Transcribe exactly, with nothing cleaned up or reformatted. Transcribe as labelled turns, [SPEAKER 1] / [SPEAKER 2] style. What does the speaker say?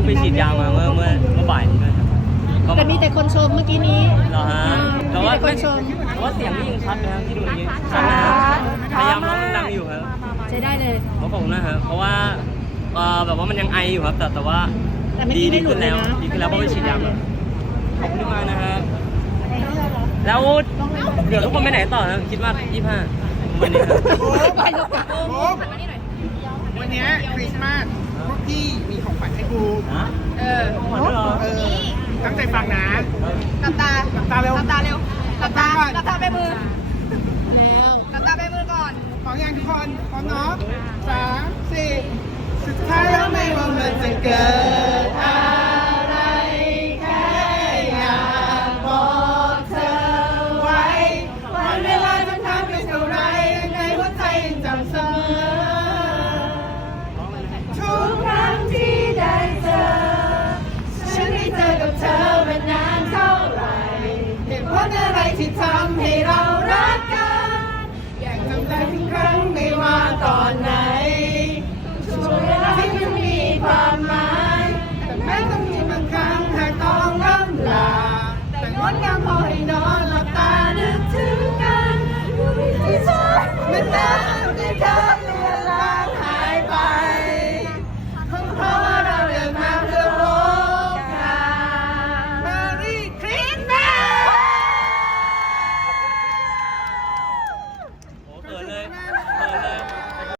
[SPEAKER 1] ไปฉีดยามาเมื่อเมื่อเมื่อบ่ายนี้ด้วยครับ
[SPEAKER 2] แต่มีแต่คนชมเมื่อกี้นี้
[SPEAKER 1] เหรอฮะแต่ว่า
[SPEAKER 2] มีแต่คนชม
[SPEAKER 1] แต่ว่าเสียงนี่ยังชัดนะครับที่ดูอย่างนี้ชัดนะพยายามร้องดังๆอยู่ครับ
[SPEAKER 2] ใช้ได้เลย
[SPEAKER 1] ขอบคุณนะครับเพราะว่าแบบว่ามันยังไออยู่ครับแต่แต่ว่าดีดีขึ้นแล้วดีขึ้นแล้วเพราะไปฉีดยามาขอบคุณมากนะครับแล้วเดี๋ยวทุกคนไปไหนต่อนะคิดว่ายี่สิบห้าวันนี้ครับ
[SPEAKER 2] ไปลูก
[SPEAKER 3] โอ้วันนี้คริสต์มาสพวกพี่มีของขวัญให้กู
[SPEAKER 2] เออ
[SPEAKER 1] ขวัญด้วยเหรอ
[SPEAKER 3] เออตั้งใจฟังนะ
[SPEAKER 2] หลับตา
[SPEAKER 3] หลับตาเร็ว
[SPEAKER 2] หลับตาเร็วหลับตาหลับตาไปมือแล้วหลับตาไปมือก่อน
[SPEAKER 3] พร้อมยังทุกคนพร้อมเนาะสามสี่สุดท้ายแล้วไม่ว่ามันจะเกิดอะไรแค่อยากบอกเธอไว้วันเวลาจะทำไปเท่าไรในหัวใจยังจำเสมอทุกครั้งที่ได้เจอฉันได้เจอกับเธอมานานเท่าไหร่เหตุผลอะไรที่ทำให้เรารักกันอยากจำได้ทุกครั้งไม่ว่าตอนไหนช่วงเวลาที่มันมีความหมายแต่แม้ต้องมีบางครั้งหากต้องล่ำลาแต่งดงามพอให้นอนหลับตานึกถึงกันอยู่ที่ใจมันนานได้กัน